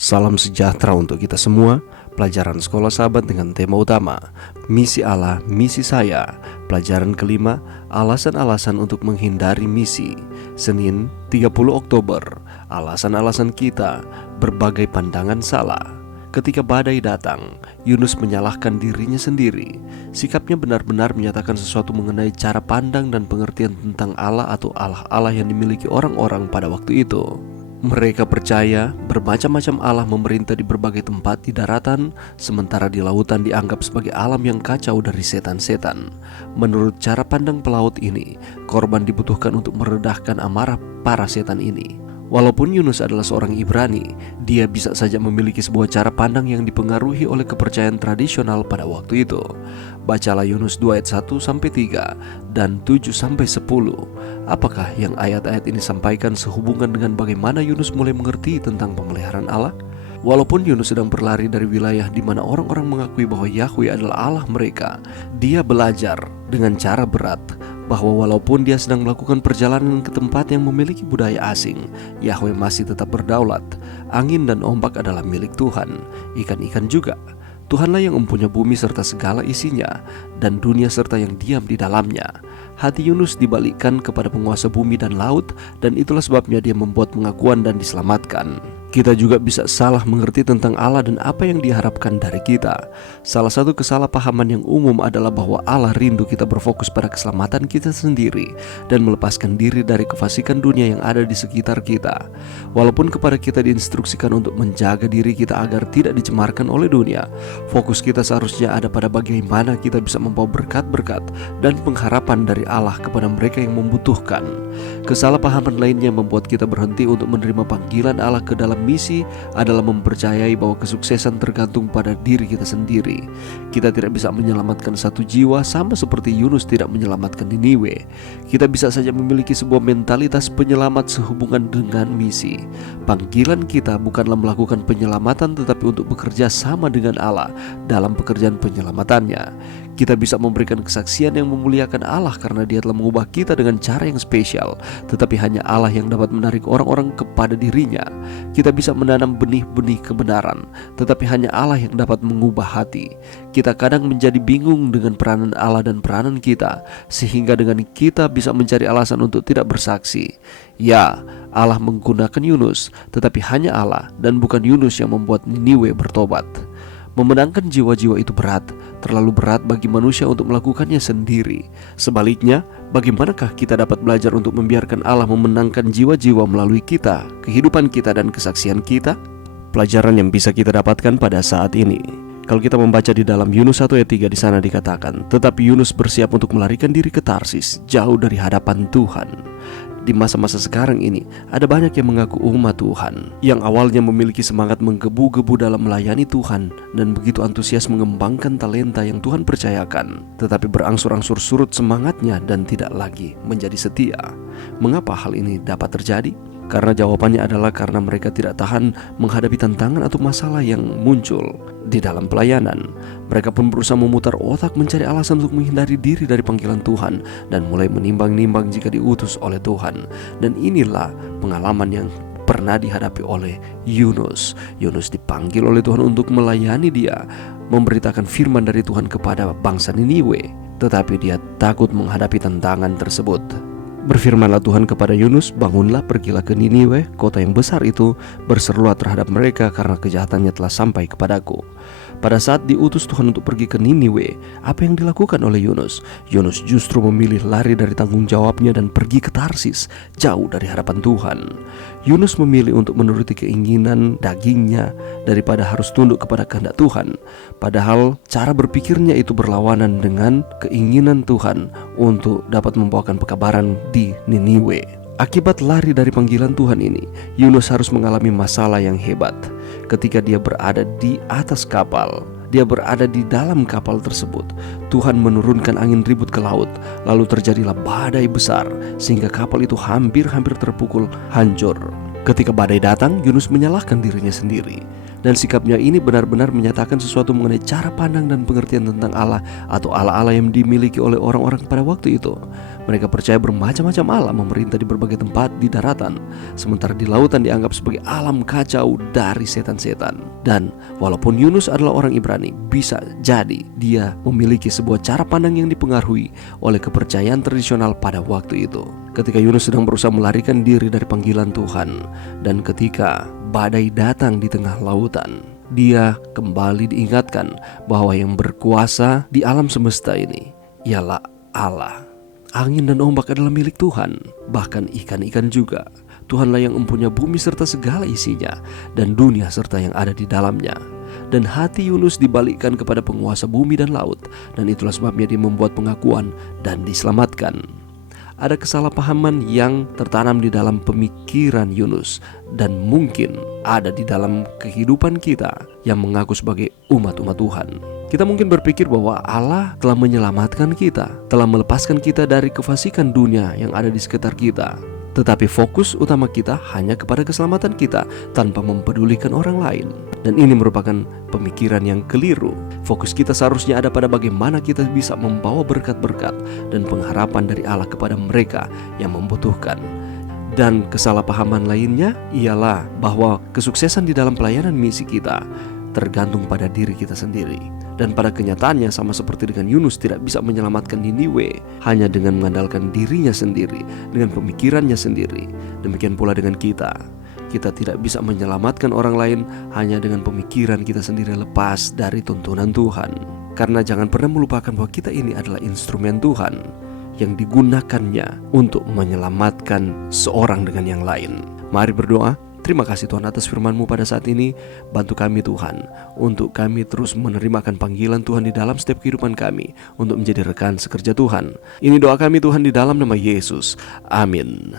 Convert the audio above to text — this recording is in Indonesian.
Salam sejahtera untuk kita semua. Pelajaran Sekolah Sahabat dengan tema utama Misi Allah, Misi Saya. Pelajaran kelima, alasan-alasan untuk menghindari misi. Senin 30 Oktober. Alasan-alasan kita, berbagai pandangan salah. Ketika badai datang, Yunus menyalahkan dirinya sendiri. Sikapnya benar-benar menyatakan sesuatu mengenai cara pandang dan pengertian tentang Allah atau Allah-Allah yang dimiliki orang-orang pada waktu itu. Mereka percaya bermacam-macam Allah memerintah di berbagai tempat di daratan, sementara di lautan dianggap sebagai alam yang kacau dari setan-setan. Menurut cara pandang pelaut ini, korban dibutuhkan untuk meredahkan amarah para setan ini. Walaupun Yunus adalah seorang Ibrani, dia bisa saja memiliki sebuah cara pandang yang dipengaruhi oleh kepercayaan tradisional pada waktu itu. Bacalah Yunus 2 ayat 1-3 dan 7-10. Apakah yang ayat-ayat ini sampaikan sehubungan dengan bagaimana Yunus mulai mengerti tentang pemeliharaan Allah? Walaupun Yunus sedang berlari dari wilayah di mana orang-orang mengakui bahwa Yahweh adalah Allah mereka, dia belajar dengan cara berat bahwa walaupun dia sedang melakukan perjalanan ke tempat yang memiliki budaya asing, Yahweh masih tetap berdaulat. Angin dan ombak adalah milik Tuhan, ikan-ikan juga. Tuhanlah yang mempunyai bumi serta segala isinya, dan dunia serta yang diam di dalamnya. Hati Yunus dibalikkan kepada penguasa bumi dan laut, dan itulah sebabnya dia membuat pengakuan dan diselamatkan. Kita juga bisa salah mengerti tentang Allah dan apa yang diharapkan dari kita. Salah satu kesalahpahaman yang umum adalah bahwa Allah rindu kita berfokus pada keselamatan kita sendiri dan melepaskan diri dari kefasikan dunia yang ada di sekitar kita. Walaupun kepada kita diinstruksikan untuk menjaga diri kita agar tidak dicemarkan oleh dunia, fokus kita seharusnya ada pada bagaimana kita bisa membawa berkat-berkat dan pengharapan dari Allah kepada mereka yang membutuhkan. Kesalahpahaman lainnya membuat kita berhenti untuk menerima panggilan Allah ke dalam misi adalah mempercayai bahwa kesuksesan tergantung pada diri kita sendiri. Kita tidak bisa menyelamatkan satu jiwa sama seperti Yunus tidak menyelamatkan Niniwe. Kita bisa saja memiliki sebuah mentalitas penyelamat sehubungan dengan misi. Panggilan kita bukanlah melakukan penyelamatan tetapi untuk bekerja sama dengan Allah dalam pekerjaan penyelamatannya. Kita bisa memberikan kesaksian yang memuliakan Allah karena Dia telah mengubah kita dengan cara yang spesial, tetapi hanya Allah yang dapat menarik orang-orang kepada dirinya. Kita bisa menanam benih-benih kebenaran, tetapi hanya Allah yang dapat mengubah hati. Kita kadang menjadi bingung dengan peranan Allah dan peranan kita, sehingga dengan kita bisa mencari alasan untuk tidak bersaksi. Ya, Allah menggunakan Yunus, tetapi hanya Allah dan bukan Yunus yang membuat Niniwe bertobat. Memenangkan jiwa-jiwa itu berat, terlalu berat bagi manusia untuk melakukannya sendiri. Sebaliknya, bagaimanakah kita dapat belajar untuk membiarkan Allah memenangkan jiwa-jiwa melalui kita, kehidupan kita dan kesaksian kita? Pelajaran yang bisa kita dapatkan pada saat ini. Kalau kita membaca di dalam Yunus 1 ayat 3 di sana dikatakan, tetapi Yunus bersiap untuk melarikan diri ke Tarsis, jauh dari hadapan Tuhan. Di masa-masa sekarang ini, ada banyak yang mengaku umat Tuhan, yang awalnya memiliki semangat menggebu-gebu dalam melayani Tuhan dan begitu antusias mengembangkan talenta yang Tuhan percayakan, tetapi berangsur-angsur surut semangatnya dan tidak lagi menjadi setia. Mengapa hal ini dapat terjadi? Karena jawabannya adalah karena mereka tidak tahan menghadapi tantangan atau masalah yang muncul di dalam pelayanan. Mereka pun berusaha memutar otak mencari alasan untuk menghindari diri dari panggilan Tuhan dan mulai menimbang-nimbang jika diutus oleh Tuhan. Dan inilah pengalaman yang pernah dihadapi oleh Yunus. Yunus dipanggil oleh Tuhan untuk melayani Dia, memberitakan firman dari Tuhan kepada bangsa Niniwe, tetapi dia takut menghadapi tantangan tersebut. Berfirmanlah Tuhan kepada Yunus, bangunlah, pergilah ke Niniwe, kota yang besar itu, berserulah terhadap mereka karena kejahatannya telah sampai kepadaku. Pada saat diutus Tuhan untuk pergi ke Niniwe, apa yang dilakukan oleh Yunus? Yunus justru memilih lari dari tanggung jawabnya dan pergi ke Tarsis, jauh dari hadapan Tuhan. Yunus memilih untuk menuruti keinginan dagingnya daripada harus tunduk kepada kehendak Tuhan. Padahal cara berpikirnya itu berlawanan dengan keinginan Tuhan untuk dapat membawakan pekabaran di Niniwe. Akibat lari dari panggilan Tuhan ini, Yunus harus mengalami masalah yang hebat. Ketika dia berada di atas kapal, dia berada di dalam kapal tersebut, Tuhan menurunkan angin ribut ke laut. Lalu terjadilah badai besar, sehingga kapal itu hampir-hampir terpukul hancur. Ketika badai datang, Yunus menyalahkan dirinya sendiri. Dan sikapnya ini benar-benar menyatakan sesuatu mengenai cara pandang dan pengertian tentang Allah atau Allah-Allah yang dimiliki oleh orang-orang pada waktu itu. Mereka percaya bermacam-macam alam memerintah di berbagai tempat di daratan, sementara di lautan dianggap sebagai alam kacau dari setan-setan. Dan walaupun Yunus adalah orang Ibrani, bisa jadi dia memiliki sebuah cara pandang yang dipengaruhi oleh kepercayaan tradisional pada waktu itu. Ketika Yunus sedang berusaha melarikan diri dari panggilan Tuhan, dan ketika badai datang di tengah lautan, dia kembali diingatkan bahwa yang berkuasa di alam semesta ini ialah Allah. Angin dan ombak adalah milik Tuhan, bahkan ikan-ikan juga. Tuhanlah yang mempunyai bumi serta segala isinya, dan dunia serta yang ada di dalamnya. Dan hati Yunus dibalikkan kepada penguasa bumi dan laut, dan itulah sebabnya dia membuat pengakuan dan diselamatkan. Ada kesalahpahaman yang tertanam di dalam pemikiran Yunus, dan mungkin ada di dalam kehidupan kita yang mengaku sebagai umat-umat Tuhan. Kita mungkin berpikir bahwa Allah telah menyelamatkan kita, telah melepaskan kita dari kefasikan dunia yang ada di sekitar kita. Tetapi fokus utama kita hanya kepada keselamatan kita tanpa mempedulikan orang lain. Dan ini merupakan pemikiran yang keliru. Fokus kita seharusnya ada pada bagaimana kita bisa membawa berkat-berkat dan pengharapan dari Allah kepada mereka yang membutuhkan. Dan kesalahpahaman lainnya ialah bahwa kesuksesan di dalam pelayanan misi kita tergantung pada diri kita sendiri. Dan pada kenyataannya sama seperti dengan Yunus tidak bisa menyelamatkan Niniwe hanya dengan mengandalkan dirinya sendiri, dengan pemikirannya sendiri. Demikian pula dengan kita. Kita tidak bisa menyelamatkan orang lain hanya dengan pemikiran kita sendiri lepas dari tuntunan Tuhan. Karena jangan pernah melupakan bahwa kita ini adalah instrumen Tuhan yang digunakannya untuk menyelamatkan seorang dengan yang lain. Mari berdoa. Terima kasih Tuhan atas firman-Mu pada saat ini. Bantu kami Tuhan, untuk kami terus menerimakan panggilan Tuhan di dalam setiap kehidupan kami, untuk menjadi rekan sekerja Tuhan. Ini doa kami Tuhan di dalam nama Yesus. Amin.